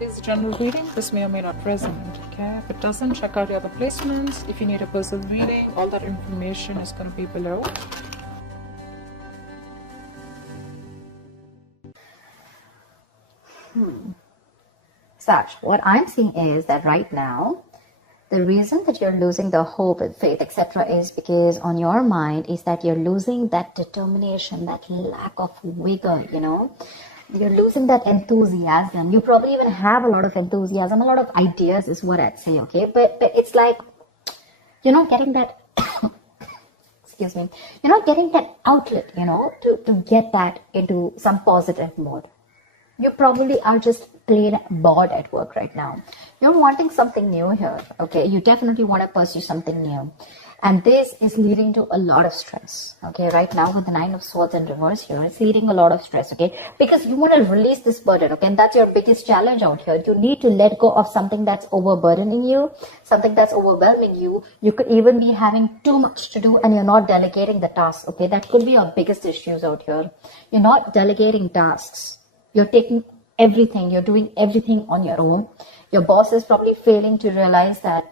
It is a general reading. This may or may not resonate. Okay, if it doesn't, check out the other placements. If you need a personal reading, all that information is going to be below. Sag, what I'm seeing is that right now, the reason that you're losing the hope and faith, etc., is because on your mind is that you're losing that determination, that lack of vigor, you know. You're losing that enthusiasm. You probably even have a lot of enthusiasm, a lot of ideas is what I'd say, okay? But it's like, you're not getting that, excuse me, you're not getting that outlet, you know, to get that into some positive mode. You probably are just plain bored at work right now. You're wanting something new here, okay? You definitely want to pursue something new. And this is leading to a lot of stress, okay? Right now with the 9 of Swords in reverse here, it's leading a lot of stress, okay? Because you want to release this burden, okay? And that's your biggest challenge out here. You need to let go of something that's overburdening you, something that's overwhelming you. You could even be having too much to do and you're not delegating the tasks, okay? That could be your biggest issues out here. You're not delegating tasks. You're taking everything, you're doing everything on your own. Your boss is probably failing to realize that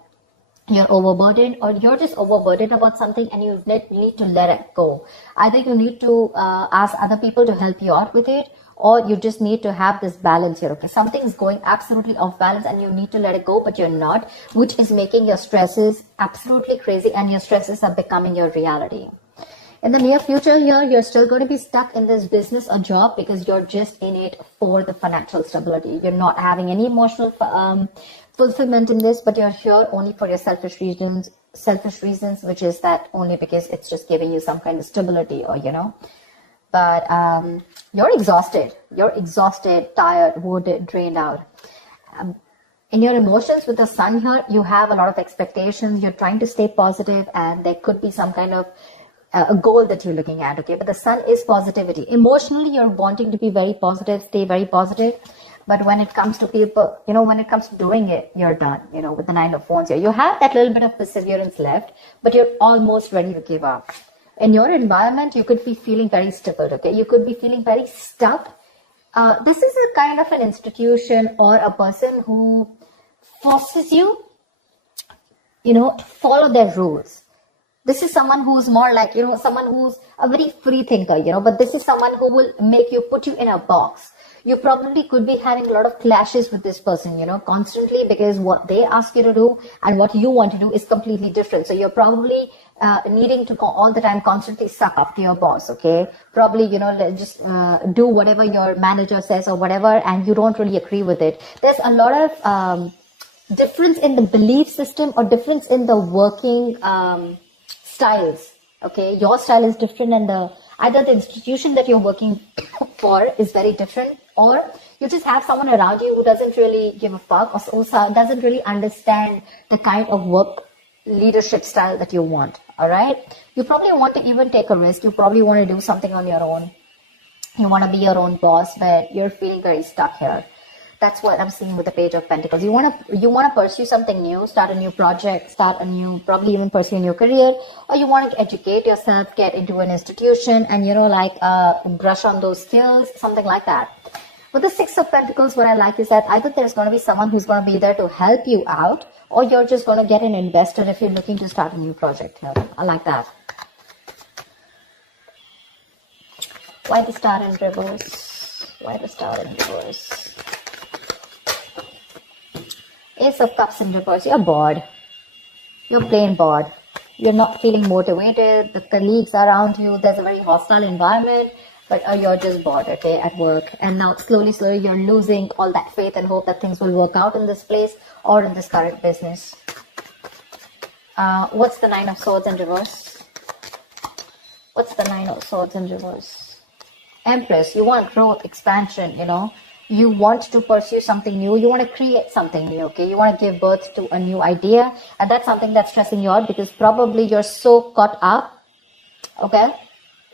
you're overburdened, or you're just overburdened about something and you need to let it go. Either you need to ask other people to help you out with it, or you just need to have this balance here, okay? Something's going absolutely off balance and you need to let it go, but you're not, which is making your stresses absolutely crazy and your stresses are becoming your reality. In the near future here, you're still going to be stuck in this business or job because you're just in it for the financial stability. You're not having any emotional fulfillment in this, but you're here only for your selfish reasons, which is that only because it's just giving you some kind of stability, or, you know. But you're exhausted, tired, wounded, drained out. In your emotions with the sun here, you have a lot of expectations. You're trying to stay positive and there could be some kind of a goal that you're looking at, okay? But the sun is positivity. Emotionally, you're wanting to be very positive, stay very positive. But when it comes to people, you know, when it comes to doing it, you're done, you know, with the 9 of Wands here. You have that little bit of perseverance left, but you're almost ready to give up. In your environment, you could be feeling very stupid, okay? You could be feeling very stuck. This is a kind of an institution or a person who forces you, you know, to follow their rules. This is someone who's more like, you know, someone who's a very free thinker, you know, but this is someone who will make you, put you in a box. You probably could be having a lot of clashes with this person, you know, constantly, because what they ask you to do and what you want to do is completely different. So you're probably needing to all the time constantly suck up to your boss, okay? Probably, you know, just do whatever your manager says or whatever, and you don't really agree with it. There's a lot of difference in the belief system or difference in the working styles, okay? Your style is different and either the institution that you're working for is very different, or you just have someone around you who doesn't really give a fuck or doesn't really understand the kind of work leadership style that you want, all right? You probably want to even take a risk. You probably want to do something on your own. You want to be your own boss, but you're feeling very stuck here. That's what I'm seeing with the Page of Pentacles. You want to pursue something new, start a new project, probably even pursue a new career, or you want to educate yourself, get into an institution and, you know, like brush on those skills, something like that. With the 6 of Pentacles, what I like is that either there's going to be someone who's going to be there to help you out, or you're just going to get an investor if you're looking to start a new project here. I like that. Why the Star in reverse? Why the Star in reverse? Ace of Cups in reverse. You're bored. You're plain bored. You're not feeling motivated. The colleagues around you, there's a very hostile environment, but you're just bored, okay, at work. And now slowly, you're losing all that faith and hope that things will work out in this place or in this current business. What's the 9 of Swords in reverse? What's the 9 of Swords in reverse? Empress, you want growth, expansion, you know. You want to pursue something new. You want to create something new, okay? You want to give birth to a new idea. And that's something that's stressing you out because probably you're so caught up, okay,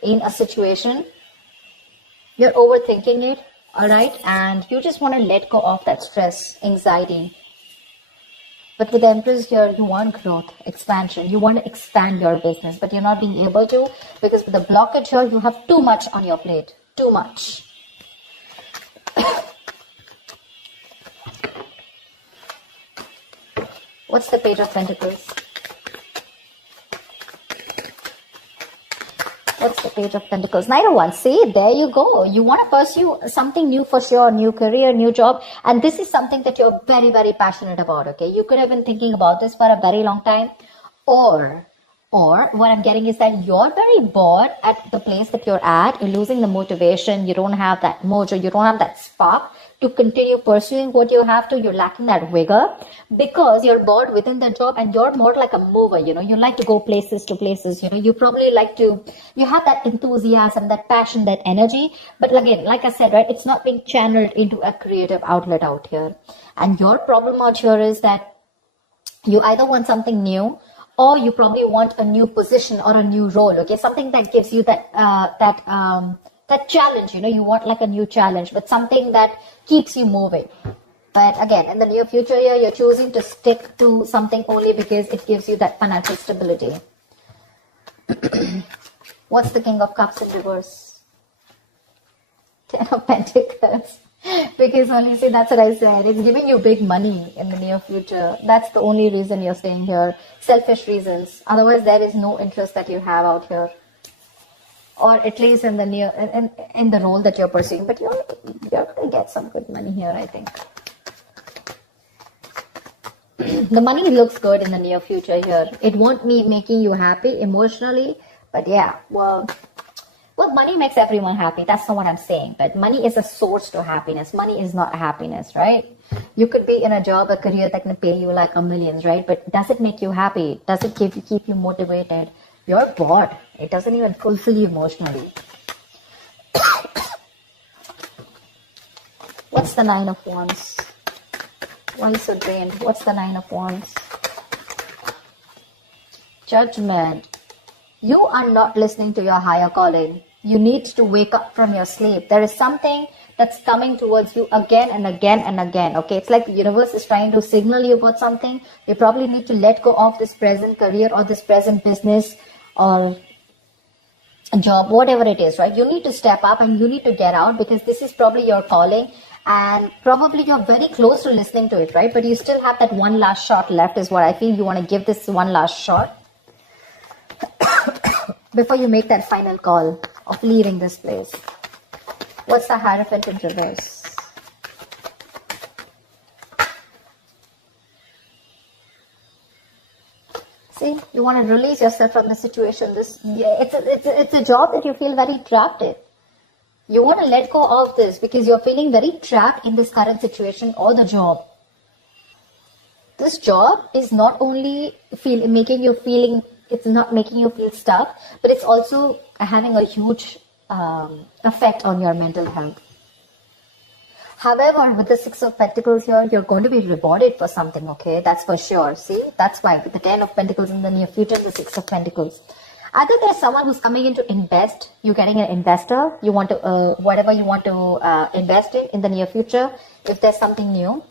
in a situation. You're overthinking it, all right? And you just want to let go of that stress, anxiety. But with the Empress here, you want growth, expansion. You want to expand your business, but you're not being able to because with the blockage here, you have too much on your plate. Too much. What's the Page of Pentacles? What's the Page of Pentacles? Knight of Wands. See, there you go. You want to pursue something new for sure. New career, new job. And this is something that you're very, very passionate about, okay? You could have been thinking about this for a very long time. Or what I'm getting is that you're very bored at the place that you're at. You're losing the motivation. You don't have that mojo. You don't have that spark to continue pursuing what you have to. You're lacking that vigor because you're bored within the job, and you're more like a mover. You know, you like to go places to places. You know, you probably like to, you have that enthusiasm, that passion, that energy. But again, like I said, right, it's not being channeled into a creative outlet out here. And your problem out here is that you either want something new, or you probably want a new position or a new role, okay? Something that gives you that that challenge, you know, you want like a new challenge, but something that keeps you moving. But again, in the near future here, you're choosing to stick to something only because it gives you that financial stability. What's the King of Cups in reverse? Ten of Pentacles. Because only, see, that's what I said. It's giving you big money in the near future. That's the only reason you're staying here. Selfish reasons. Otherwise, there is no interest that you have out here. Or at least in the near, in the role that you're pursuing. But you're going to get some good money here, I think. The money looks good in the near future here. It won't be making you happy emotionally. But yeah, well, money makes everyone happy. That's not what I'm saying. But money is a source to happiness. Money is not happiness, right? You could be in a job, a career that can pay you like millions, right? But does it make you happy? Does it keep you motivated? You're bored. It doesn't even fulfill you emotionally. What's the Nine of Wands? Why are you so drained? What's the Nine of Wands? Judgment. You are not listening to your higher calling. You need to wake up from your sleep. There is something that's coming towards you again and again and again. Okay, it's like the universe is trying to signal you about something. You probably need to let go of this present career or this present business or a job, whatever it is, right? You need to step up and you need to get out because this is probably your calling, and probably you're very close to listening to it, right? But you still have that one last shot left is what I feel. You want to give this one last shot before you make that final call of leaving this place. What's the Hierophant in reverse? See, you want to release yourself from the situation. It's a job that you feel very trapped in. You want to let go of this because you're feeling very trapped in this current situation or the job. This job is not only making you feel stuck, but it's also having a huge effect on your mental health. However, with the Six of Pentacles here, you're going to be rewarded for something, okay? That's for sure. See, that's why the Ten of Pentacles in the near future, the Six of Pentacles. Either there's someone who's coming in to invest, you're getting an investor, you want to, whatever you want to invest in the near future, if there's something new,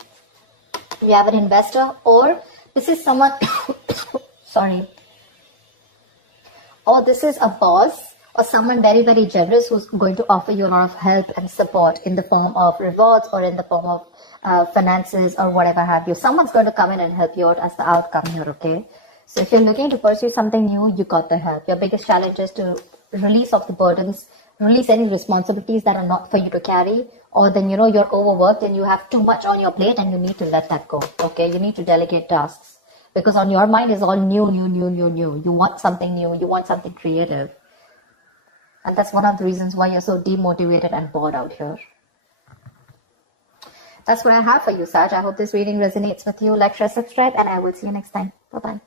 you have an investor, or this is someone, sorry, or this is a boss or someone very, very generous who's going to offer you a lot of help and support in the form of rewards or in the form of finances or whatever have you. Someone's going to come in and help you out as the outcome here, okay? So if you're looking to pursue something new, you got the help. Your biggest challenge is to release of the burdens, release any responsibilities that are not for you to carry, or then, you know, you're overworked and you have too much on your plate and you need to let that go, okay? You need to delegate tasks because on your mind is all new. You want something new. You want something creative. And that's one of the reasons why you're so demotivated and bored out here. That's what I have for you, Sag. I hope this reading resonates with you. Like, share, subscribe, and I will see you next time. Bye-bye.